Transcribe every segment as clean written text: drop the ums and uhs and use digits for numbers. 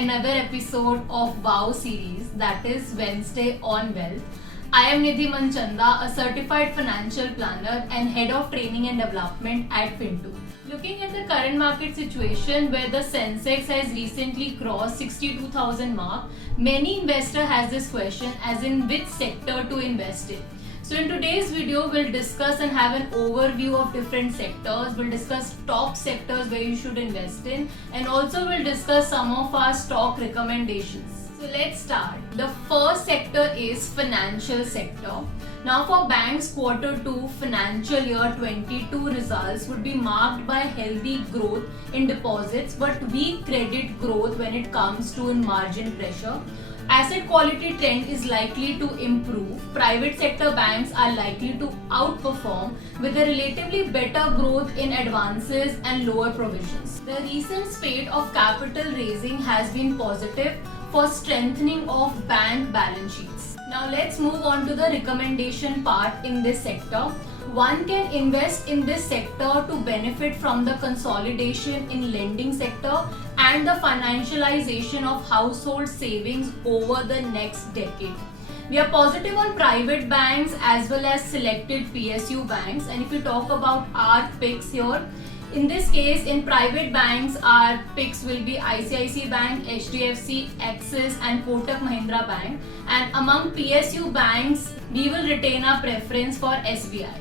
another episode of WOW series, that is Wednesday on Wealth. I am Nidhi Manchanda, a certified financial planner and head of training and development at Fintu. Looking at the current market situation where the Sensex has recently crossed 62,000 mark, many investor has this question as in which sector to invest in. So in today's video, we'll discuss and have an overview of different sectors. We'll discuss top sectors where you should invest in, and also we'll discuss some of our stock recommendations. So let's start. The first sector is financial sector. Now for banks, Q2 financial year 22 results would be marked by healthy growth in deposits but weak credit growth when it comes to margin pressure. Asset quality trend is likely to improve. Private sector banks are likely to outperform with a relatively better growth in advances and lower provisions. The recent spate of capital raising has been positive for strengthening of bank balance sheets. Now let's move on to the recommendation part in this sector. One can invest in this sector to benefit from the consolidation in lending sector and the financialization of household savings over the next decade. We are positive on private banks as well as selected PSU banks, and if you talk about our picks here, in this case, in private banks, our picks will be ICICI Bank, HDFC, Axis and Kotak Mahindra Bank. And among PSU banks, we will retain our preference for SBI.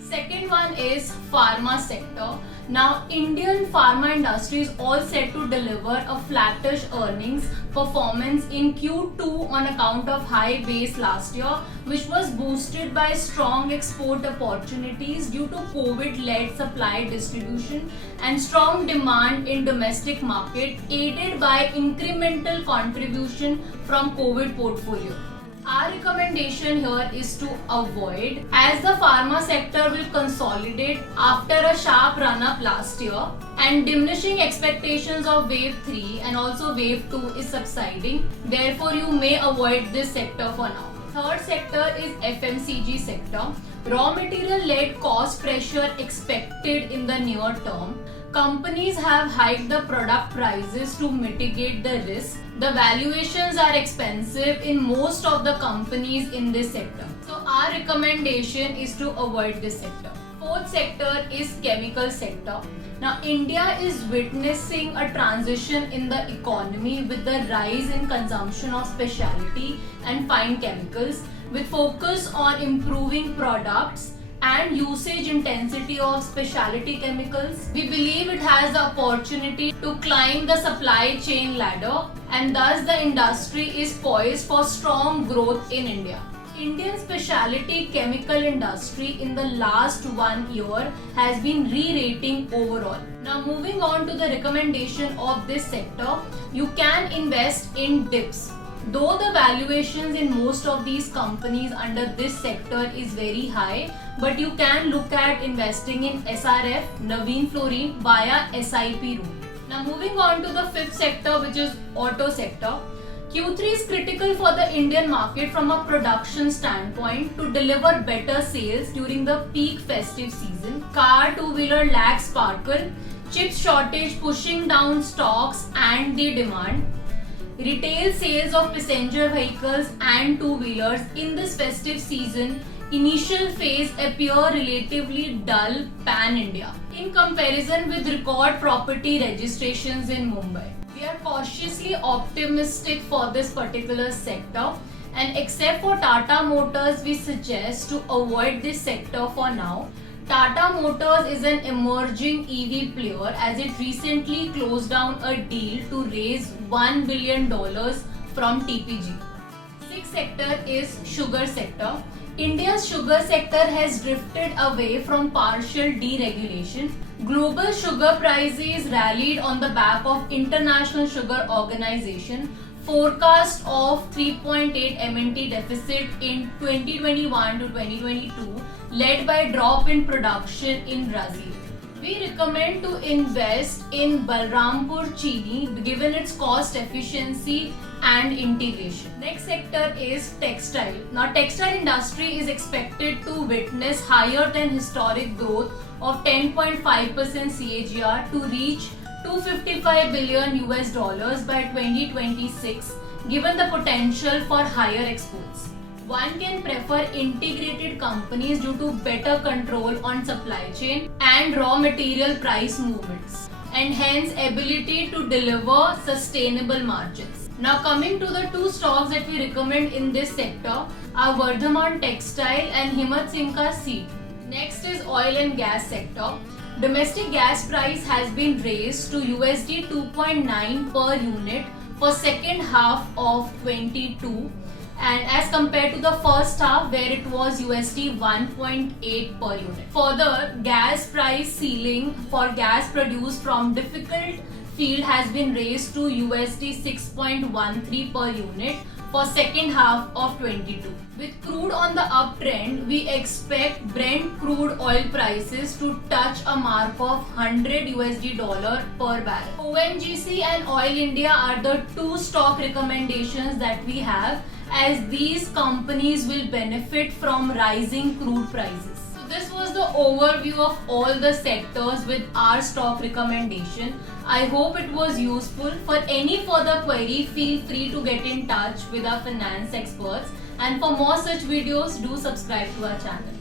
Second one is pharma sector. Now, Indian pharma industry is all set to deliver a flattish earnings performance in Q2 on account of high base last year, which was boosted by strong export opportunities due to COVID-led supply distribution and strong demand in domestic market, aided by incremental contribution from COVID portfolio. Our recommendation here is to avoid, as the pharma sector will consolidate after a sharp run up last year and diminishing expectations of wave 3 and also wave 2 is subsiding. Therefore, you may avoid this sector for now. Third sector is FMCG sector. Raw material led cost pressure expected in the near term. Companies have hiked the product prices to mitigate the risk. The valuations are expensive in most of the companies in this sector. So our recommendation is to avoid this sector. Fourth sector is chemical sector. Now India is witnessing a transition in the economy with the rise in consumption of specialty and fine chemicals with focus on improving products and usage intensity of specialty chemicals. We believe it has the opportunity to climb the supply chain ladder, and thus the industry is poised for strong growth in India. Indian specialty chemical industry in the last 1 year has been re-rating overall. Now moving on to the recommendation of this sector, you can invest in dips. Though the valuations in most of these companies under this sector is very high, but you can look at investing in SRF, Navin Fluorine via SIP route. Now moving on to the fifth sector, which is auto sector. Q3 is critical for the Indian market from a production standpoint to deliver better sales during the peak festive season. Car, two-wheeler lack sparkle, chip shortage pushing down stocks and the demand. Retail sales of passenger vehicles and two-wheelers in this festive season initial phase appear relatively dull pan-India in comparison with record property registrations in Mumbai. We are cautiously optimistic for this particular sector, and except for Tata Motors, we suggest to avoid this sector for now. Tata Motors is an emerging EV player as it recently closed down a deal to raise $1 billion from TPG. Sixth sector is sugar sector. India's sugar sector has drifted away from partial deregulation. Global sugar prices rallied on the back of International Sugar Organization forecast of 3.8 MNT deficit in 2021 to 2022, led by drop in production in Brazil. We recommend to invest in Balrampur Chini given its cost efficiency and integration. Next sector is textile. Now textile industry is expected to witness higher than historic growth of 10.5% CAGR to reach $255 billion by 2026, given the potential for higher exports. One can prefer integrated companies due to better control on supply chain and raw material price movements, and hence ability to deliver sustainable margins. Now coming to the two stocks that we recommend in this sector are Vardhaman Textile and Himmat Singh Ka Seed. Next is oil and gas sector. Domestic gas price has been raised to USD 2.9 per unit for second half of 22, and as compared to the first half where it was USD 1.8 per unit. Further, gas price ceiling for gas produced from difficult field has been raised to USD 6.13 per unit for second half of 22. With crude on the uptrend, we expect Brent crude oil prices to touch a mark of $100 per barrel. ONGC and Oil India are the two stock recommendations that we have, as these companies will benefit from rising crude prices. So this was the overview of all the sectors with our stock recommendation. I hope it was useful. For any further query, feel free to get in touch with our finance experts. And for more such videos, do subscribe to our channel.